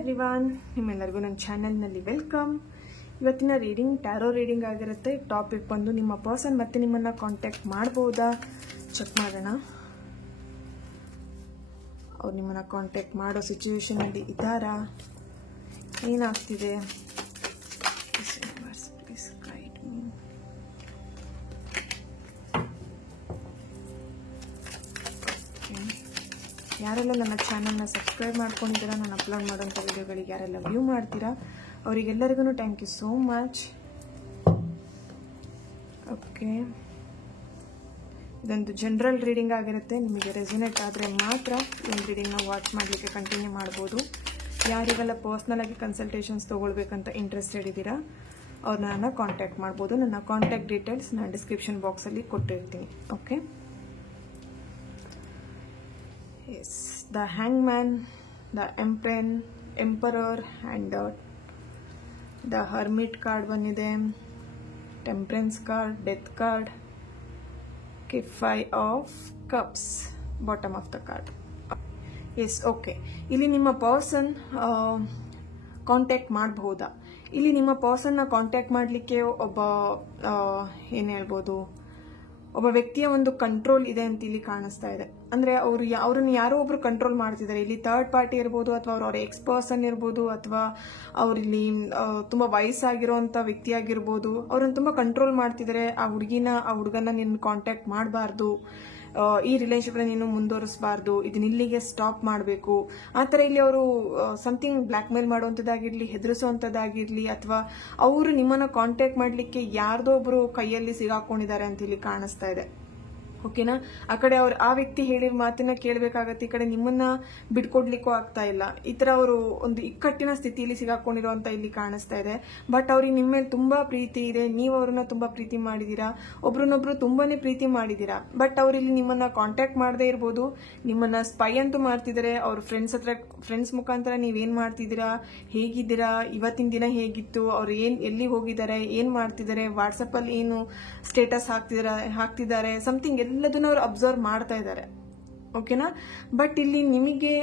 Everyone, ನಿಮ್ಮೆಲ್ಲರಿಗೂ ನನ್ನ ಚಾನಲ್ನಲ್ಲಿ ವೆಲ್ಕಮ್. ಇವತ್ತಿನ ರೀಡಿಂಗ್ ಟ್ಯಾರೋ ರೀಡಿಂಗ್ ಆಗಿರುತ್ತೆ. ಟಾಪಿಕ್ ಬಂದು ನಿಮ್ಮ ಪರ್ಸನ್ ಮತ್ತೆ ನಿಮ್ಮನ್ನು ಕಾಂಟ್ಯಾಕ್ಟ್ ಮಾಡ್ಬೋದಾ ಚೆಕ್ ಮಾಡೋಣ. ಅವ್ರು ನಿಮ್ಮನ್ನು ಕಾಂಟ್ಯಾಕ್ಟ್ ಮಾಡೋ ಸಿಚುವೇಶನಲ್ಲಿ ಇದ್ದಾರಾ, ಏನಾಗ್ತಿದೆ, ಯಾರೆಲ್ಲ ನನ್ನ ಚಾನಲ್ನ ಸಬ್ಸ್ಕ್ರೈಬ್ ಮಾಡ್ಕೊಂಡಿದ್ದೀರಾ, ನಾನು ಅಪ್ಲೋಡ್ ಮಾಡೋಂಥ ವಿಡಿಯೋಗಳಿಗೆ ಯಾರೆಲ್ಲ ವ್ಯೂ ಮಾಡ್ತೀರಾ ಅವರಿಗೆಲ್ಲರಿಗೂ thank you so much. Okay, ಇದೊಂದು ಜನರಲ್ ರೀಡಿಂಗ್ ಆಗಿರುತ್ತೆ. ನಿಮಗೆ ರೆಸೊನೇಟ್ ಆದರೆ ಮಾತ್ರ ಒಂದು ರೀಡಿಂಗ್ನ ವಾಚ್ ಮಾಡಲಿಕ್ಕೆ ಕಂಟಿನ್ಯೂ ಮಾಡ್ಬೋದು. ಯಾರಿಗೆಲ್ಲ ಪರ್ಸ್ನಲ್ ಆಗಿ ಕನ್ಸಲ್ಟೇಷನ್ಸ್ ತೊಗೊಳ್ಬೇಕಂತ ಇಂಟ್ರೆಸ್ಟೆಡ್ ಇದ್ದೀರಾ ಅವ್ರನ್ನ ಕಾಂಟ್ಯಾಕ್ಟ್ ಮಾಡ್ಬೋದು. ನನ್ನ ಕಾಂಟ್ಯಾಕ್ಟ್ ಡೀಟೇಲ್ಸ್ ನಾನು ಡಿಸ್ಕ್ರಿಪ್ಷನ್ ಬಾಕ್ಸಲ್ಲಿ ಕೊಟ್ಟಿರ್ತೀನಿ. Okay, yes, the hangman, the emperor and the hermit card ಬಂದಿದೆ, temperance card, death card, okay, 5 of cups, bottom of the card. Yes, okay, ಇಲ್ಲಿ ನಿಮ್ಮ ಪರ್ಸನ್ ಕಾಂಟ್ಯಾಕ್ಟ್ ಮಾಡಬಹುದಾ? ಇಲ್ಲಿ ನಿಮ್ಮ ಪರ್ಸನ್ನ ಕಾಂಟ್ಯಾಕ್ಟ್ ಮಾಡಲಿಕ್ಕೆ ಏನು ಹೇಳ್ಬೋದು, ಒಬ್ಬ ವ್ಯಕ್ತಿಯ ಒಂದು ಕಂಟ್ರೋಲ್ ಇದೆ ಅಂತ ಇಲ್ಲಿ ಕಾಣಿಸ್ತಾ ಇದೆ. ಅಂದ್ರೆ ಅವ್ರನ್ನ ಯಾರೋ ಒಬ್ರು ಕಂಟ್ರೋಲ್ ಮಾಡ್ತಿದ್ದಾರೆ. ಇಲ್ಲಿ ಥರ್ಡ್ ಪಾರ್ಟಿ ಇರ್ಬೋದು, ಅಥವಾ ಅವ್ರ ಎಕ್ಸ್ ಪರ್ಸನ್ ಇರ್ಬೋದು, ಅಥವಾ ಅವ್ರಿಲ್ಲಿ ತುಂಬಾ ವಯಸ್ಸಾಗಿರೋಂಥ ವ್ಯಕ್ತಿ ಆಗಿರ್ಬೋದು. ಅವ್ರನ್ನ ತುಂಬಾ ಕಂಟ್ರೋಲ್ ಮಾಡ್ತಿದ್ದಾರೆ. ಆ ಹುಡುಗನ ನಿನ್ನ ಕಾಂಟ್ಯಾಕ್ಟ್ ಮಾಡಬಾರ್ದು, ಈ ರಿಲೇಶನ್ಶಿಪ್ನ ನೀನು ಮುಂದುವರಿಸಬಾರ್ದು, ಇದನ್ನ ಇಲ್ಲಿಗೆ ಸ್ಟಾಪ್ ಮಾಡಬೇಕು, ಆ ಥರ ಇಲ್ಲಿ ಅವರು ಸಮಥಿಂಗ್ ಬ್ಲ್ಯಾಕ್ ಮೇಲ್ ಮಾಡುವಂಥದ್ದಾಗಿರ್ಲಿ, ಹೆದರಿಸುವಂಥದ್ದಾಗಿರ್ಲಿ, ಅಥವಾ ಅವರು ನಿಮ್ಮನ್ನ ಕಾಂಟ್ಯಾಕ್ಟ್ ಮಾಡಲಿಕ್ಕೆ ಯಾರ್ದೋ ಒಬ್ರು ಕೈಯಲ್ಲಿ ಸಿಗಾಕೊಂಡಿದ್ದಾರೆ ಅಂತ ಇಲ್ಲಿ ಕಾಣಿಸ್ತಾ ಇದೆ. ಓಕೆನಾ, ಆ ಕಡೆ ಆ ವ್ಯಕ್ತಿ ಹೇಳಿದ ಮಾತನ್ನ ಕೇಳಬೇಕಾಗತ್ತೆ, ಈ ಕಡೆ ನಿಮ್ಮನ್ನ ಬಿಟ್ಕೊಡ್ಲಿಕ್ಕೂ ಆಗ್ತಾ ಇಲ್ಲ. ಈ ತರ ಅವರು ಒಂದು ಇಕ್ಕಟ್ಟಿನ ಸ್ಥಿತಿಯಲ್ಲಿ ಸಿಗಾಕೊಂಡಿರುವಂತ ಇಲ್ಲಿ ಕಾಣಿಸ್ತಾ ಇದೆ. ಬಟ್ ಅವ್ರಿಗೆ ನಿಮ್ಮ ಮೇಲೆ ತುಂಬಾ ಪ್ರೀತಿ ಇದೆ, ನೀವು ಅವ್ರನ್ನ ತುಂಬಾ ಪ್ರೀತಿ ಮಾಡಿದೀರಾ, ಒಬ್ರನ್ನೊಬ್ರು ತುಂಬಾನೇ ಪ್ರೀತಿ ಮಾಡಿದೀರಾ. ಬಟ್ ಅವ್ರಿಲ್ಲಿ ನಿಮ್ಮನ್ನ ಕಾಂಟ್ಯಾಕ್ಟ್ ಮಾಡದೇ ಇರ್ಬೋದು, ನಿಮ್ಮನ್ನ ಸ್ಪೈ ಅಂತೂ ಮಾಡ್ತಿದ್ದಾರೆ. ಅವ್ರ ಫ್ರೆಂಡ್ಸ್ ಮುಖಾಂತರ ನೀವೇನ್ ಮಾಡ್ತಿದ್ದೀರಾ, ಹೇಗಿದ್ದೀರಾ, ಇವತ್ತಿನ ದಿನ ಹೇಗಿತ್ತು, ಅವ್ರು ಎಲ್ಲಿ ಹೋಗಿದ್ದಾರೆ, ಏನ್ ಮಾಡ್ತಿದ್ದಾರೆ, ವಾಟ್ಸಪ್ ಅಲ್ಲಿ ಏನು ಸ್ಟೇಟಸ್ ಹಾಕ್ತಿದ್ದಾರೆ, ಸಮಥಿಂಗ್ ಎಲ್ಲದನ್ನ ಅವ್ರು ಅಬ್ಸರ್ವ್ ಮಾಡ್ತಾ ಇದ್ದಾರೆ. ಓಕೆನಾ, ಬಟ್ ಇಲ್ಲಿ ನಿಮಗೆ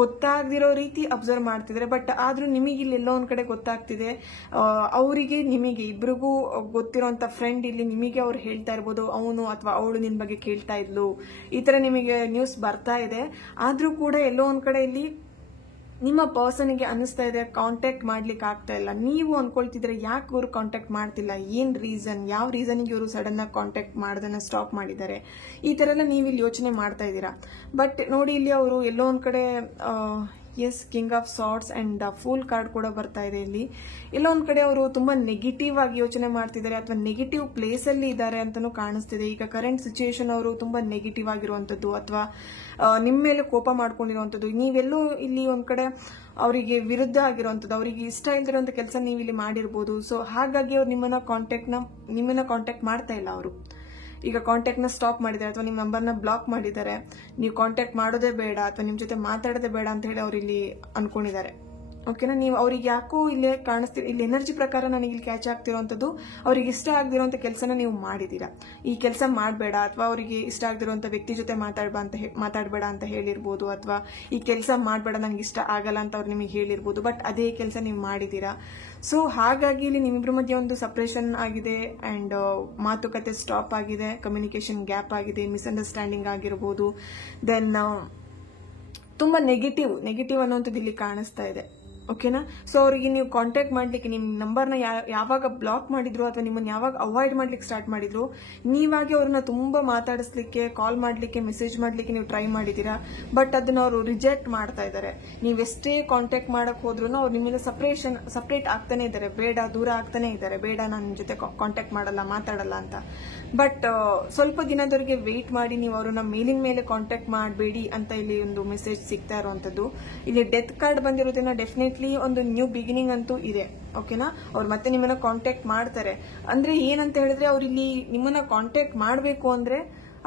ಗೊತ್ತಾಗದಿರೋ ರೀತಿ ಅಬ್ಸರ್ವ್ ಮಾಡ್ತಿದ್ದಾರೆ. ಬಟ್ ಆದ್ರೂ ನಿಮಗೆ ಇಲ್ಲಿ ಎಲ್ಲೋ ಒಂದ್ ಕಡೆ ಗೊತ್ತಾಗ್ತಿದೆ. ಅವರಿಗೆ ನಿಮಗೆ ಇಬ್ರಿಗೂ ಗೊತ್ತಿರೋಂಥ ಫ್ರೆಂಡ್ ಇಲ್ಲಿ ನಿಮಗೆ ಅವ್ರು ಹೇಳ್ತಾ ಇರ್ಬೋದು, ಅವನು ಅಥವಾ ಅವಳು ನಿನ್ ಬಗ್ಗೆ ಕೇಳ್ತಾ ಇದ್ಲು, ಈ ತರ ನಿಮಗೆ ನ್ಯೂಸ್ ಬರ್ತಾ ಇದೆ. ಆದ್ರೂ ಕೂಡ ಎಲ್ಲೋ ಒಂದ್ ಕಡೆ ಇಲ್ಲಿ ನಿಮ್ಮ ಪರ್ಸನ್ಗೆ ಅನಿಸ್ತಾ ಇದೆ ಕಾಂಟ್ಯಾಕ್ಟ್ ಮಾಡ್ಲಿಕ್ಕೆ ಆಗ್ತಾ ಇಲ್ಲ. ನೀವು ಅನ್ಕೊಳ್ತಿದ್ರೆ ಯಾಕೆ ಇವರು ಕಾಂಟ್ಯಾಕ್ಟ್ ಮಾಡ್ತಿಲ್ಲ, ಏನ್ ರೀಸನ್, ಯಾವ ರೀಸನ್ಗೆ ಇವರು ಸಡನ್ ಆಗಿ ಕಾಂಟ್ಯಾಕ್ಟ್ ಮಾಡೋದನ್ನ ಸ್ಟಾಪ್ ಮಾಡಿದ್ದಾರೆ, ಈ ತರ ಎಲ್ಲ ನೀವು ಇಲ್ಲಿ ಯೋಚನೆ ಮಾಡ್ತಾ ಇದ್ದೀರಾ. ಬಟ್ ನೋಡಿ, ಇಲ್ಲಿ ಅವರು ಎಲ್ಲೋ ಒಂದ್ ಕಡೆ ace, king of swords and fool card ಕೂಡ ಬರ್ತಾ ಇದೆ. ಇಲ್ಲಿ ಎಲ್ಲೋ ಒಂದ್ ಕಡೆ ಅವರು ತುಂಬಾ ನೆಗೆಟಿವ್ ಆಗಿ ಯೋಚನೆ ಮಾಡ್ತಿದ್ದಾರೆ, ಅಥವಾ ನೆಗೆಟಿವ್ ಪ್ಲೇಸ್ ಅಲ್ಲಿ ಇದ್ದಾರೆ ಅಂತಾನೂ ಕಾಣಿಸ್ತಿದೆ. ಈಗ ಕರೆಂಟ್ ಸಿಚುಯೇಷನ್ ಅವರು ತುಂಬಾ ನೆಗೆಟಿವ್ ಆಗಿರುವಂತದ್ದು, ಅಥವಾ ನಿಮ್ಮ ಮೇಲೆ ಕೋಪ ಮಾಡ್ಕೊಂಡಿರುವಂತದ್ದು, ನೀವೆಲ್ಲೋ ಇಲ್ಲಿ ಒಂದ್ ಕಡೆ ಅವರಿಗೆ ವಿರುದ್ಧ ಆಗಿರುವಂತದ್ದು, ಅವರಿಗೆ ಇಷ್ಟ ಇಲ್ದಿರುವಂತ ಕೆಲಸ ನೀವು ಇಲ್ಲಿ ಮಾಡಿರ್ಬೋದು. ಸೊ ಹಾಗಾಗಿ ಅವ್ರು ನಿಮ್ಮನ್ನ ಕಾಂಟ್ಯಾಕ್ಟ್ ಮಾಡ್ತಾ ಇಲ್ಲ. ಅವರು ಈಗ ಕಾಂಟ್ಯಾಕ್ಟ್ ನ ಸ್ಟಾಪ್ ಮಾಡಿದ್ದಾರೆ, ಅಥವಾ ನಿಮ್ಮ ನಂಬರ್ನ ಬ್ಲಾಕ್ ಮಾಡಿದ್ದಾರೆ. ನೀವು ಕಾಂಟ್ಯಾಕ್ಟ್ ಮಾಡೋದೇ ಬೇಡ, ಅಥವಾ ನಿಮ್ ಜೊತೆ ಮಾತಾಡೋದೇ ಬೇಡ ಅಂತ ಹೇಳಿ ಅವ್ರು ಇಲ್ಲಿ ಅನ್ಕೊಂಡಿದ್ದಾರೆ. ಓಕೆನಾ, ನೀವು ಅವ್ರಿಗೆ ಯಾಕೋ ಇಲ್ಲೇ ಕಾಣಿಸ್ತೀರಿ, ಇಲ್ಲಿ ಎನರ್ಜಿ ಪ್ರಕಾರ ನನಗೆ ಇಲ್ಲಿ ಕ್ಯಾಚ್ ಆಗ್ತಿರೋಂಥದ್ದು, ಅವ್ರಿಗೆ ಇಷ್ಟ ಆಗದಿರೋಂಥ ಕೆಲಸನ ನೀವು ಮಾಡಿದೀರಾ. ಈ ಕೆಲಸ ಮಾಡಬೇಡ, ಅಥವಾ ಅವರಿಗೆ ಇಷ್ಟ ಆಗದಿರೋಂಥ ವ್ಯಕ್ತಿ ಜೊತೆ ಮಾತಾಡಬೇಡ ಅಂತ ಹೇಳಿರ್ಬೋದು, ಅಥವಾ ಈ ಕೆಲಸ ಮಾಡಬೇಡ ನಂಗೆ ಇಷ್ಟ ಆಗಲ್ಲ ಅಂತ ಅವ್ರು ನಿಮಗೆ ಹೇಳಿರ್ಬೋದು. ಬಟ್ ಅದೇ ಕೆಲಸ ನೀವು ಮಾಡಿದೀರಾ. ಸೊ ಹಾಗಾಗಿ ಇಲ್ಲಿ ನಿಮ್ಮಿಬ್ಬರ ಮಧ್ಯೆ ಒಂದು ಸಪರೇಷನ್ ಆಗಿದೆ, ಅಂಡ್ ಮಾತುಕತೆ ಸ್ಟಾಪ್ ಆಗಿದೆ, ಕಮ್ಯುನಿಕೇಶನ್ ಗ್ಯಾಪ್ ಆಗಿದೆ, ಮಿಸ್ಅಂಡರ್ಸ್ಟ್ಯಾಂಡಿಂಗ್ ಆಗಿರ್ಬೋದು. ದೆನ್ ತುಂಬಾ ನೆಗೆಟಿವ್ ಅನ್ನುವಂಥದ್ದು ಇಲ್ಲಿ ಕಾಣಿಸ್ತಾ ಇದೆ. ಓಕೆನಾ, ಸೊ ಅವ್ರಿಗೆ ನೀವು ಕಾಂಟ್ಯಾಕ್ಟ್ ಮಾಡ್ಲಿಕ್ಕೆ ನಿಮ್ಮ ನಂಬರ್ನ ಯಾವಾಗ ಬ್ಲಾಕ್ ಮಾಡಿದ್ರು, ಅಥವಾ ನಿಮ್ಮನ್ನ ಯಾವಾಗ ಅವಾಯ್ಡ್ ಮಾಡ್ಲಿಕ್ಕೆ ಸ್ಟಾರ್ಟ್ ಮಾಡಿದ್ರು, ನೀವಾಗಿ ಅವ್ರನ್ನ ತುಂಬಾ ಮಾತಾಡಿಸ್ಲಿಕ್ಕೆ, ಕಾಲ್ ಮಾಡ್ಲಿಕ್ಕೆ, ಮೆಸೇಜ್ ಮಾಡ್ಲಿಕ್ಕೆ ನೀವು ಟ್ರೈ ಮಾಡಿದೀರಾ. ಬಟ್ ಅದನ್ನ ಅವರು ರಿಜೆಕ್ಟ್ ಮಾಡ್ತಾ ಇದ್ದಾರೆ. ನೀವೆಷ್ಟೇ ಕಾಂಟ್ಯಾಕ್ಟ್ ಮಾಡಕ್ ಹೋದ್ರು ಅವ್ರು ನಿಮ್ಮಿಂದ ಸಪರೇಟ್ ಆಗ್ತಾನೆ ಇದ್ದಾರೆ, ದೂರ ಆಗ್ತಾನೆ ಇದ್ದಾರೆ, ಬೇಡ ನಾನು ನಿಮ್ ಜೊತೆ ಕಾಂಟ್ಯಾಕ್ಟ್ ಮಾಡಲ್ಲ, ಮಾತಾಡಲ್ಲ ಅಂತ. ಬಟ್ ಸ್ವಲ್ಪ ದಿನದವರೆಗೆ ವೆಯ್ಟ್ ಮಾಡಿ, ನೀವು ಅವ್ರನ್ನ ಮೇಲಿನ ಮೇಲೆ ಕಾಂಟ್ಯಾಕ್ಟ್ ಮಾಡಬೇಡಿ ಅಂತ ಇಲ್ಲಿ ಒಂದು ಮೆಸೇಜ್ ಸಿಗ್ತಾ ಇರುವಂತದ್ದು. ಇಲ್ಲಿ ಡೆತ್ ಕಾರ್ಡ್ ಬಂದಿರೋದ್ರಿಂದ ಡೆಫಿನೆಟ್ಲಿ ಒಂದು ನ್ಯೂ ಬಿಗಿನಿಂಗ್ ಅಂತೂ ಇದೆ. ಓಕೆನಾ, ಅವ್ರು ಮತ್ತೆ ನಿಮ್ಮನ್ನ ಕಾಂಟ್ಯಾಕ್ಟ್ ಮಾಡ್ತಾರೆ. ಅಂದ್ರೆ ಏನಂತ ಹೇಳಿದ್ರೆ, ಅವ್ರು ಇಲ್ಲಿ ನಿಮ್ಮನ್ನ ಕಾಂಟ್ಯಾಕ್ಟ್ ಮಾಡಬೇಕು ಅಂದ್ರೆ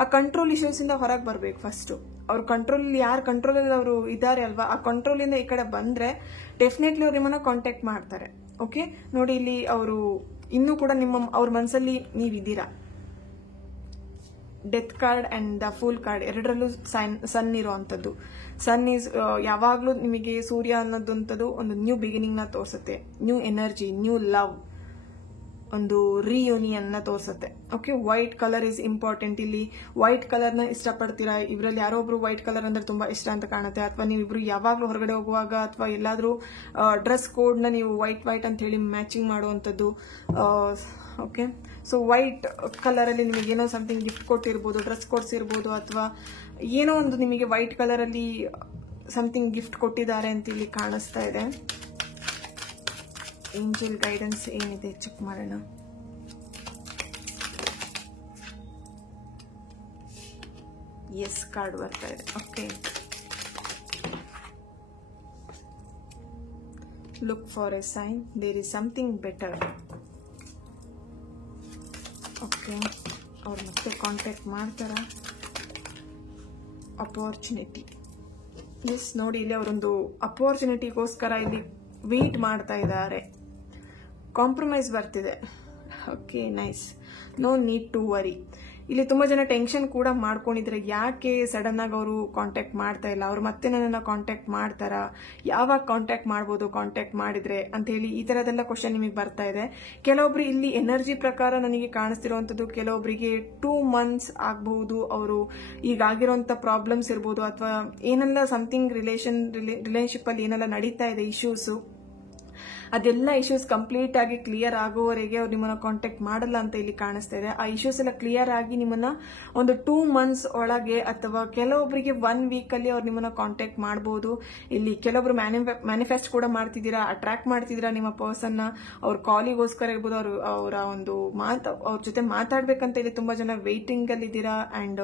ಆ ಕಂಟ್ರೋಲ್ ಇಶ್ಯೂಸ್ ಇಂದ ಹೊರಗೆ ಬರ್ಬೇಕು. ಫಸ್ಟ್ ಅವ್ರ ಕಂಟ್ರೋಲ್, ಯಾರು ಕಂಟ್ರೋಲ್ ಅಲ್ಲಿ ಅವರು ಇದ್ದಾರೆ ಅಲ್ವಾ, ಆ ಕಂಟ್ರೋಲ್ ಇಂದ ಈ ಕಡೆ ಬಂದ್ರೆ ಡೆಫಿನೆಟ್ಲಿ ಅವ್ರು ನಿಮ್ಮನ್ನ ಕಾಂಟ್ಯಾಕ್ಟ್ ಮಾಡ್ತಾರೆ. ಓಕೆ, ನೋಡಿ ಇಲ್ಲಿ ಅವರು ಇನ್ನೂ ಕೂಡ ಅವ್ರ ಮನಸ್ಸಲ್ಲಿ ನೀವಿದ್ದೀರಾ. Death card and the fool card ಎರಡರಲ್ಲೂ ಸನ್ ಇರುವಂತದ್ದು. ಸನ್ ಈಸ್ ಯಾವಾಗ್ಲೂ ನಿಮಗೆ ಸೂರ್ಯ ಅನ್ನೋದಂಥದ್ದು ಒಂದು ನ್ಯೂ ಬಿಗಿನಿಂಗ್ ನ ತೋರಿಸುತ್ತೆ, ನ್ಯೂ ಎನರ್ಜಿ, ನ್ಯೂ ಲವ್, ಒಂದು ರಿಯೂನಿಯನ್ ನ ತೋರಿಸುತ್ತೆ. Okay, white colour is important. ಇಲ್ಲಿ ವೈಟ್ ಕಲರ್ ನ ಇಷ್ಟಪಡ್ತೀರಾ, ಇವರಲ್ಲಿ ಯಾರೋ ಒಬ್ರು ವೈಟ್ ಕಲರ್ ಅಂದ್ರೆ ತುಂಬಾ ಇಷ್ಟ ಅಂತ ಕಾಣುತ್ತೆ. ಅಥವಾ ನೀವಿಬ್ರು ಯಾವಾಗ್ಲೂ ಹೊರಗಡೆ ಹೋಗುವಾಗ ಅಥವಾ ಎಲ್ಲಾದ್ರೂ ಡ್ರೆಸ್ ಕೋಡ್ ನ ನೀವು ವೈಟ್ ಅಂತ ಹೇಳಿ ಮ್ಯಾಚಿಂಗ್ ಮಾಡುವಂತದ್ದು. ಓಕೆ, ಸೊ ವೈಟ್ ಕಲರ್ ಅಲ್ಲಿ ನಿಮಗೆ ಏನೋ ಸಮಥಿಂಗ್ ಗಿಫ್ಟ್ ಕೊಟ್ಟಿರ್ಬೋದು, ಡ್ರೆಸ್ ಕೊಡ್ಸಿರ್ಬೋದು, ಅಥವಾ ಏನೋ ಒಂದು ನಿಮಗೆ ವೈಟ್ ಕಲರ್ ಅಲ್ಲಿ ಸಮಥಿಂಗ್ ಗಿಫ್ಟ್ ಕೊಟ್ಟಿದ್ದಾರೆ ಅಂತ ಇಲ್ಲಿ ಕಾಣಿಸ್ತಾ ಇದೆ. ಏಂಜಲ್ ಗೈಡೆನ್ಸ್ ಏನಿದೆ ಚೆಕ್ ಮಾಡೋಣ. ಎಸ್ ಕಾರ್ಡ್ ಬರ್ತಾ ಇದೆ. Okay, look for a sign, there is something better. Okay, ಅವ್ರು ಮತ್ತೆ ಕಾಂಟ್ಯಾಕ್ಟ್ ಮಾಡ್ತಾರ. ಅಪರ್ಚುನಿಟಿ, ಎಸ್ ನೋಡಿ, ಇಲ್ಲಿ ಅವರೊಂದು ಅಪರ್ಚುನಿಟಿಗೋಸ್ಕರ ಇಲ್ಲಿ ವೇಟ್ ಮಾಡ್ತಾ ಇದ್ದಾರೆ. ಕಾಂಪ್ರಮೈಸ್ ಬರ್ತಿದೆ. Okay, nice. No need to worry. ಇಲ್ಲಿ ತುಂಬಾ ಜನ ಟೆನ್ಷನ್ ಕೂಡ ಮಾಡ್ಕೊಂಡಿದ್ರೆ, ಯಾಕೆ ಸಡನ್ ಆಗಿ ಅವರು ಕಾಂಟ್ಯಾಕ್ಟ್ ಮಾಡ್ತಾ ಇಲ್ಲ, ಅವ್ರು ಮತ್ತೆ ನನ್ನನ್ನ ಕಾಂಟ್ಯಾಕ್ಟ್ ಮಾಡ್ತಾರಾ, ಯಾವಾಗ ಕಾಂಟ್ಯಾಕ್ಟ್ ಮಾಡ್ಬೋದು, ಕಾಂಟ್ಯಾಕ್ಟ್ ಮಾಡಿದ್ರೆ ಅಂತ ಹೇಳಿ ಈ ತರದೆಲ್ಲ ಕ್ವಶನ್ ನಿಮಗೆ ಬರ್ತಾ ಇದೆ. ಕೆಲವೊಬ್ರು ಇಲ್ಲಿ ಎನರ್ಜಿ ಪ್ರಕಾರ ನನಗೆ ಕಾಣಿಸ್ತಿರುವಂತದ್ದು, ಕೆಲವೊಬ್ಬರಿಗೆ 2 months ಆಗಬಹುದು, ಅವರು ಈಗಾಗಿರುವಂತ ಪ್ರಾಬ್ಲಮ್ಸ್ ಇರ್ಬೋದು, ಅಥವಾ ಏನೆಲ್ಲ ಸಮಥಿಂಗ್ ರಿಲೇಶನ್ಶಿಪ್ ಅಲ್ಲಿ ಏನೆಲ್ಲ ನಡೀತಾ ಇದೆ ಇಶ್ಯೂಸ್, ಅದೆಲ್ಲ ಇಶ್ಯೂಸ್ ಕಂಪ್ಲೀಟ್ ಆಗಿ ಕ್ಲಿಯರ್ ಆಗೋವರೆಗೆ ಅವ್ರು ನಿಮ್ಮನ್ನ ಕಾಂಟ್ಯಾಕ್ಟ್ ಮಾಡಲ್ಲ ಅಂತ ಇಲ್ಲಿ ಕಾಣಿಸ್ತಾ ಇದೆ. ಆ ಇಶ್ಯೂಸ್ ಎಲ್ಲ ಕ್ಲಿಯರ್ ಆಗಿ ನಿಮ್ಮನ್ನ ಒಂದು 2 months ಒಳಗೆ, ಅಥವಾ ಕೆಲವೊಬ್ಬರಿಗೆ 1 week ಅಲ್ಲಿ ಅವ್ರು ನಿಮ್ಮನ್ನ ಕಾಂಟ್ಯಾಕ್ಟ್ ಮಾಡಬಹುದು. ಇಲ್ಲಿ ಕೆಲವೊಬ್ರು ಮ್ಯಾನಿಫೆಸ್ಟ್ ಕೂಡ ಮಾಡ್ತಿದ್ದೀರಾ, ಅಟ್ರಾಕ್ಟ್ ಮಾಡ್ತಿದ್ದೀರಾ ನಿಮ್ಮ ಪರ್ಸನ್ ನ. ಅವ್ರ ಕಾಲಿಗೋಸ್ಕರ ಇರ್ಬೋದು, ಅವರ ಒಂದು ಅವ್ರ ಜೊತೆ ಮಾತಾಡ್ಬೇಕಂತ ಇಲ್ಲಿ ತುಂಬಾ ಜನ ವೇಟಿಂಗ್ ಅಲ್ಲಿ ಇದ್ದೀರಾ, ಅಂಡ್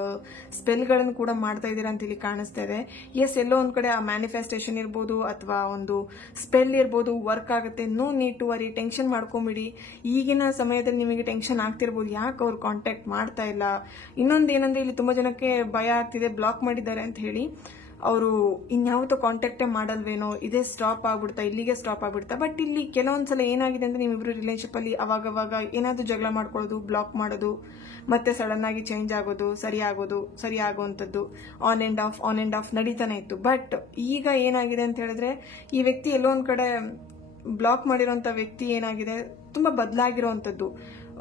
ಸ್ಪೆಲ್ ಗಳನ್ನು ಕೂಡ ಮಾಡ್ತಾ ಇದ್ದೀರಾ ಅಂತ ಇಲ್ಲಿ ಕಾಣಿಸ್ತಾ ಇದೆ. ಎಸ್, ಎಲ್ಲೋ ಒಂದ್ ಕಡೆ ಆ ಮ್ಯಾನಿಫೆಸ್ಟೇಷನ್ ಇರ್ಬೋದು ಅಥವಾ ಒಂದು ಸ್ಪೆಲ್ ಇರ್ಬೋದು, ವರ್ಕ್ ಆಗುತ್ತೆ. No need to worry, tension ಮಾಡ್ಕೊಂಬಿಡಿ. ಈಗಿನ ಸಮಯದಲ್ಲಿ ನಿಮಗೆ ಟೆನ್ಷನ್ ಆಗ್ತಿರ್ಬೋದು, ಯಾಕೆ ಅವ್ರು ಕಾಂಟ್ಯಾಕ್ಟ್ ಮಾಡ್ತಾ ಇಲ್ಲ. ಇನ್ನೊಂದು ಏನಂದ್ರೆ, ಇಲ್ಲಿ ತುಂಬಾ ಜನಕ್ಕೆ ಭಯ ಆಗ್ತಿದೆ, ಬ್ಲಾಕ್ ಮಾಡಿದ್ದಾರೆ ಅಂತ ಹೇಳಿ. ಅವರು ಇನ್ಯಾವತ್ತೂ ಕಾಂಟ್ಯಾಕ್ಟೇ ಮಾಡಲ್ವೇನೋ, ಇದೇ ಸ್ಟಾಪ್ ಆಗ್ಬಿಡ್ತಾ, ಇಲ್ಲಿಗೆ ಸ್ಟಾಪ್ ಆಗ್ಬಿಡ್ತಾ. ಬಟ್ ಇಲ್ಲಿ ಕೆಲವೊಂದ್ಸಲ ಏನಾಗಿದೆ ಅಂದ್ರೆ, ನಿಮ್ಮಿಬ್ರು ರಿಲೇಶನ್ಶಿಪ್ ಅಲ್ಲಿ ಅವಾಗವಾಗ ಏನಾದ್ರೂ ಜಗಳ ಮಾಡ್ಕೊಳ್ಳೋದು, ಬ್ಲಾಕ್ ಮಾಡೋದು, ಮತ್ತೆ ಸಡನ್ ಆಗಿ ಚೇಂಜ್ ಆಗೋದು, ಸರಿ ಆಗುವಂತದ್ದು, ಆನ್ ಅಂಡ್ ಆಫ್ ನಡೀತಾನೆ ಇತ್ತು. ಬಟ್ ಈಗ ಏನಾಗಿದೆ ಅಂತ ಹೇಳಿದ್ರೆ, ಈ ವ್ಯಕ್ತಿ ಎಲ್ಲೋ ಒಂದ್ ಕಡೆ ಬ್ಲಾಕ್ ಮಾಡಿರುವಂತ ವ್ಯಕ್ತಿ ಏನಾಗಿದೆ, ತುಂಬಾ ಬದಲಾಗಿರುವಂತದ್ದು,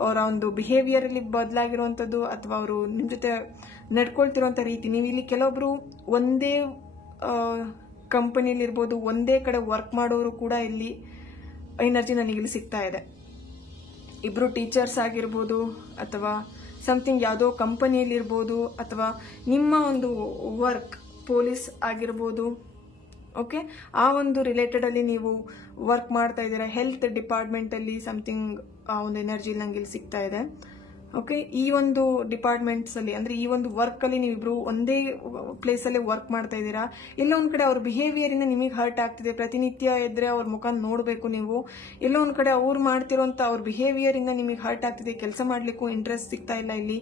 ಅವರ ಒಂದು ಬಿಹೇವಿಯರ್ ಅಲ್ಲಿ ಬದಲಾಗಿರುವಂತದ್ದು, ಅಥವಾ ಅವರು ನಿಮ್ ಜೊತೆ ನಡ್ಕೊಳ್ತಿರುವಂತ ರೀತಿ. ನೀವು ಇಲ್ಲಿ ಕೆಲವೊಬ್ರು ಒಂದೇ ಕಂಪನಿಯಲ್ಲಿ ಇರ್ಬೋದು, ಒಂದೇ ಕಡೆ ವರ್ಕ್ ಮಾಡೋರು ಕೂಡ ಇಲ್ಲಿ ಎನರ್ಜಿ ನನಗಿಲ್ಲಿ ಸಿಗ್ತಾ ಇದೆ. ಇಬ್ರು ಟೀಚರ್ಸ್ ಆಗಿರ್ಬೋದು, ಅಥವಾ ಸಮಥಿಂಗ್ ಯಾವುದೋ ಕಂಪನಿಯಲ್ಲಿ ಇರ್ಬೋದು, ಅಥವಾ ನಿಮ್ಮ ಒಂದು ವರ್ಕ್ ಪೊಲೀಸ್ ಆಗಿರ್ಬೋದು. ಓಕೆ, ಆ ಒಂದು ರಿಲೇಟೆಡ್ ಅಲ್ಲಿ ನೀವು ವರ್ಕ್ ಮಾಡ್ತಾ ಇದ್ದೀರಾ, ಹೆಲ್ತ್ ಡಿಪಾರ್ಟ್ಮೆಂಟ್ ಅಲ್ಲಿ ಸಮಥಿಂಗ್ ಆ ಒಂದು ಎನರ್ಜಿ ನಂಗೆ ಇಲ್ಲಿ ಸಿಗ್ತಾ ಇದೆ. ಓಕೆ, ಈ ಒಂದು ಡಿಪಾರ್ಟ್ಮೆಂಟ್ಸ್ ಅಲ್ಲಿ ಅಂದ್ರೆ ಈ ಒಂದು ವರ್ಕ್ ಅಲ್ಲಿ ನೀವಿಬ್ರು ಒಂದೇ ಪ್ಲೇಸ್ ಅಲ್ಲಿ ವರ್ಕ್ ಮಾಡ್ತಾ ಇದ್ದೀರಾ. ಎಲ್ಲೋ ಒಂದ್ ಕಡೆ ಅವ್ರ ಬಿಹೇವಿಯರ್ ಇಂದ ನಿಮಗೆ ಹರ್ಟ್ ಆಗ್ತಿದೆ. ಪ್ರತಿನಿತ್ಯ ಎದ್ರೆ ಅವ್ರ ಮುಖ ನೋಡ್ಬೇಕು ನೀವು. ಎಲ್ಲೋ ಒಂದ್ ಕಡೆ ಅವ್ರು ಮಾಡ್ತಿರೋಂತ ಅವ್ರ ಬಿಹೇವಿಯರ್ ಇಂದ ನಿಮಗೆ ಹರ್ಟ್ ಆಗ್ತಿದೆ, ಕೆಲಸ ಮಾಡ್ಲಿಕ್ಕೂ ಇಂಟ್ರೆಸ್ಟ್ ಸಿಗ್ತಾ ಇಲ್ಲ ಇಲ್ಲಿ.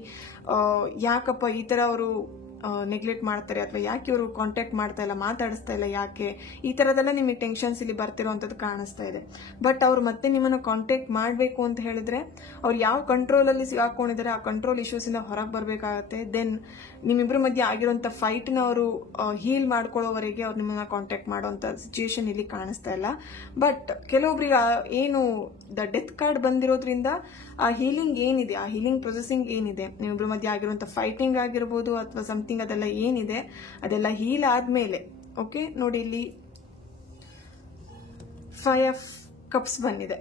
ಯಾಕಪ್ಪ ಈ ತರ ಅವರು ನೆಗ್ಲೆಕ್ಟ್ ಮಾಡ್ತಾರೆ, ಅಥವಾ ಯಾಕೆ ಇವರು ಕಾಂಟ್ಯಾಕ್ಟ್ ಮಾಡ್ತಾ ಇಲ್ಲ, ಮಾತಾಡಿಸ್ತಾ ಇಲ್ಲ, ಯಾಕೆ, ಈ ತರದೆಲ್ಲ ನಿಮಗೆ ಟೆನ್ಷನ್ಸ್ ಇಲ್ಲಿ ಬರ್ತಿರೋಂಥದ್ದು ಕಾಣಿಸ್ತಾ ಇದೆ. ಬಟ್ ಅವ್ರು ಮತ್ತೆ ನಿಮ್ಮನ್ನ ಕಾಂಟ್ಯಾಕ್ಟ್ ಮಾಡಬೇಕು ಅಂತ ಹೇಳಿದ್ರೆ, ಅವ್ರು ಯಾವ ಕಂಟ್ರೋಲ್ ಅಲ್ಲಿ ಸಿಗಾಕೊಂಡಿದ್ದಾರೆ, ಆ ಕಂಟ್ರೋಲ್ ಇಶ್ಯೂಸ್ ಇಂದ ಹೊರಗೆ ಬರ್ಬೇಕಾಗತ್ತೆ. ದೆನ್ ನಿಮ್ಮಿಬ್ರ ಮಧ್ಯೆ ಆಗಿರುವಂತ ಫೈಟ್ ನ ಅವರು ಹೀಲ್ ಮಾಡ್ಕೊಳ್ಳೋವರೆಗೆ ಅವ್ರು ನಿಮ್ಮನ್ನ ಕಾಂಟ್ಯಾಕ್ಟ್ ಮಾಡುವಂತ ಸಿಚುಯೇಷನ್ ಇಲ್ಲಿ ಕಾಣಿಸ್ತಾ ಇಲ್ಲ. ಬಟ್ ಕೆಲವೊಬ್ರಿಗೆ ಏನು ದ ಡೆತ್ ಕಾರ್ಡ್ ಬಂದಿರೋದ್ರಿಂದ ಆ ಹೀಲಿಂಗ್ ಏನಿದೆ, ಆ ಹೀಲಿಂಗ್ ಪ್ರೊಸೆಸಿಂಗ್ ಏನಿದೆ, ನಿಮ್ಮಿಬ್ರ ಮಧ್ಯೆ ಆಗಿರುವಂತ ಫೈಟಿಂಗ್ ಆಗಿರ್ಬೋದು ಅಥವಾ ಸಮಥಿಂಗ್, ಅದೆಲ್ಲ ಏನಿದೆ ಅದೆಲ್ಲ ಹೀಲ್ ಆದ್ಮೇಲೆ. ಓಕೆ, ನೋಡಿ ಇಲ್ಲಿ 5 of Cups ಬಂದಿದೆ.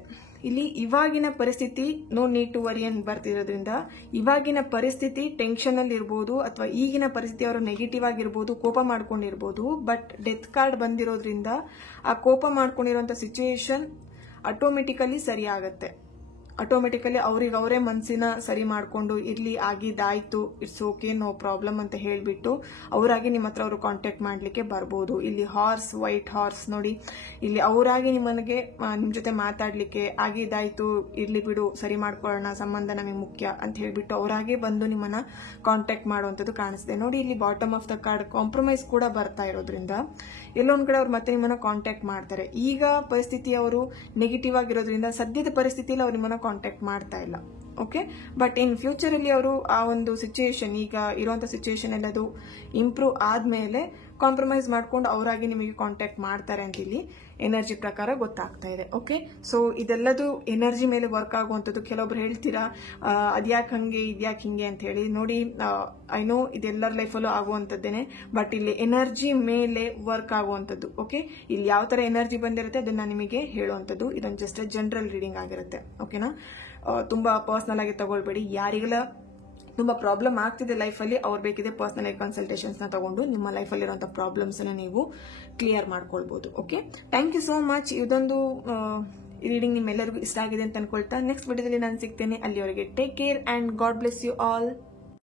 ಇಲ್ಲಿ ಇವಾಗಿನ ಪರಿಸ್ಥಿತಿ ನೋ ನೀಡ್ ಟು ವರಿ ಅಂತ ಬರ್ತಿರೋದ್ರಿಂದ, ಇವಾಗಿನ ಪರಿಸ್ಥಿತಿ ಟೆನ್ಷನ್ ಅಲ್ಲಿ ಇರ್ಬೋದು, ಅಥವಾ ಈಗಿನ ಪರಿಸ್ಥಿತಿ ಅವರು ನೆಗೆಟಿವ್ ಆಗಿರ್ಬೋದು, ಕೋಪ ಮಾಡ್ಕೊಂಡಿರ್ಬೋದು. ಬಟ್ ಡೆತ್ ಕಾರ್ಡ್ ಬಂದಿರೋದ್ರಿಂದ ಆ ಕೋಪ ಮಾಡ್ಕೊಂಡಿರುವಂತ ಸಿಚುಯೇಷನ್ ಆಟೋಮೆಟಿಕಲಿ ಸರಿ ಆಗತ್ತೆ. ಆಟೋಮೆಟಿಕಲಿ ಅವ್ರಿಗೆ ಅವರೇ ಮನಸ್ಸಿನ ಸರಿ ಮಾಡ್ಕೊಂಡು, ಇರ್ಲಿ ಆಗಿದ್ದಾಯ್ತು, ಇಟ್ಸ್ ಓಕೆ, ನೋ ಪ್ರಾಬ್ಲಮ್ ಅಂತ ಹೇಳ್ಬಿಟ್ಟು ಅವರಾಗಿ ನಿಮ್ಮ ಹತ್ರ ಅವರು ಕಾಂಟ್ಯಾಕ್ಟ್ ಮಾಡ್ಲಿಕ್ಕೆ ಬರ್ಬೋದು. ಇಲ್ಲಿ ಹಾರ್ಸ್, ವೈಟ್ ಹಾರ್ಸ್ ನೋಡಿ, ಇಲ್ಲಿ ಅವರಾಗಿ ನಿಮ್ ಜೊತೆ ಮಾತಾಡ್ಲಿಕ್ಕೆ, ಆಗಿದ್ದಾಯ್ತು, ಇರ್ಲಿ ಬಿಡು, ಸರಿ ಮಾಡ್ಕೊಳ್ಳೋಣ, ಸಂಬಂಧ ನಮಗೆ ಮುಖ್ಯ ಅಂತ ಹೇಳ್ಬಿಟ್ಟು ಅವರಾಗೆ ಬಂದು ನಿಮ್ಮನ್ನ ಕಾಂಟ್ಯಾಕ್ಟ್ ಮಾಡುವಂತದ್ದು ಕಾಣಿಸ್ತಿದೆ. ನೋಡಿ ಇಲ್ಲಿ bottom of the card compromise ಕೂಡ ಬರ್ತಾ ಇರೋದ್ರಿಂದ ಎಲ್ಲೊಂದ್ ಕಡೆ ಅವ್ರು ಮತ್ತೆ ನಿಮ್ಮನ್ನ ಕಾಂಟ್ಯಾಕ್ಟ್ ಮಾಡ್ತಾರೆ. ಈಗ ಪರಿಸ್ಥಿತಿ ಅವರು ನೆಗೆಟಿವ್ ಆಗಿರೋದ್ರಿಂದ ಸದ್ಯದ ಪರಿಸ್ಥಿತಿಯಲ್ಲಿ ಅವ್ರು ನಿಮ್ಮನ್ನ ಕಾಂಟ್ಯಾಕ್ಟ್ ಮಾಡ್ತಾ ಇಲ್ಲ. ಓಕೆ. ಬಟ್ ಇನ್ ಫ್ಯೂಚರಲ್ಲಿ ಅವರು ಆ ಒಂದು ಸಿಚುಯೇಷನ್, ಈಗ ಇರುವಂತ ಸಿಚುಯೇಷನ್ ಎಲ್ಲದು ಇಂಪ್ರೂವ್ ಆದ್ಮೇಲೆ ಕಾಂಪ್ರಮೈಸ್ ಮಾಡ್ಕೊಂಡು ಅವರಾಗಿ ನಿಮಗೆ ಕಾಂಟ್ಯಾಕ್ಟ್ ಮಾಡ್ತಾರೆ ಅಂತ ಇಲ್ಲಿ ಎನರ್ಜಿ ಪ್ರಕಾರ ಗೊತ್ತಾಗ್ತಾ ಇದೆ. ಓಕೆ, ಸೊ ಇದೆಲ್ಲದು ಎನರ್ಜಿ ಮೇಲೆ ವರ್ಕ್ ಆಗುವಂಥದ್ದು. ಕೆಲವೊಬ್ರು ಹೇಳ್ತೀರಾ ಅದ್ಯಾಕೆ ಹಂಗೆ ಇದ್ಯಾಕೆ ಹಿಂಗೆ ಅಂತ ಹೇಳಿ. ನೋಡಿ, ಐ ನೋ ಇದೆಲ್ಲರ ಲೈಫಲ್ಲೂ ಆಗುವಂಥದ್ದೇನೆ, ಬಟ್ ಇಲ್ಲಿ ಎನರ್ಜಿ ಮೇಲೆ ವರ್ಕ್ ಆಗುವಂಥದ್ದು. ಓಕೆ, ಇಲ್ಲಿ ಯಾವ ತರ ಎನರ್ಜಿ ಬಂದಿರುತ್ತೆ ಅದನ್ನ ನಿಮಗೆ ಹೇಳುವಂಥದ್ದು. ಇದೊಂದು ಜಸ್ಟ್ ಜನರಲ್ ರೀಡಿಂಗ್ ಆಗಿರುತ್ತೆ. ಓಕೆನಾ, ತುಂಬಾ ಪರ್ಸನಲ್ ಆಗಿ ತಗೊಳ್ಬೇಡಿ. ಯಾರಿಗೆಲ್ಲ ತುಂಬಾ ಪ್ರಾಬ್ಲಮ್ ಆಗ್ತಿದೆ ಲೈಫಲ್ಲಿ ಅವ್ರು ಬೇಕಿದೆ ಪರ್ಸನಲ್ ಆಗಿ ಕನ್ಸಲ್ಟೇಷನ್ಸ್ ನ ತಗೊಂಡು ನಿಮ್ಮ ಲೈಫಲ್ಲಿ ಇರುವಂತಹ ಪ್ರಾಬ್ಲಮ್ಸ್ ನ ನೀವು ಕ್ಲಿಯರ್ ಮಾಡ್ಕೊಳ್ಬಹುದು. Okay, thank you so much. ಇದೊಂದು ರೀಡಿಂಗ್ ನಿಮ್ಮೆಲ್ಲರಿಗೂ ಇಷ್ಟ ಆಗಿದೆ ಅಂತ ಅನ್ಕೊಳ್ತಾ ನೆಕ್ಸ್ಟ್ ವಿಡಿಯೋದಲ್ಲಿ ನಾನು ಸಿಗ್ತೇನೆ. ಅಲ್ಲಿವರೆಗೆ take care and God bless you all.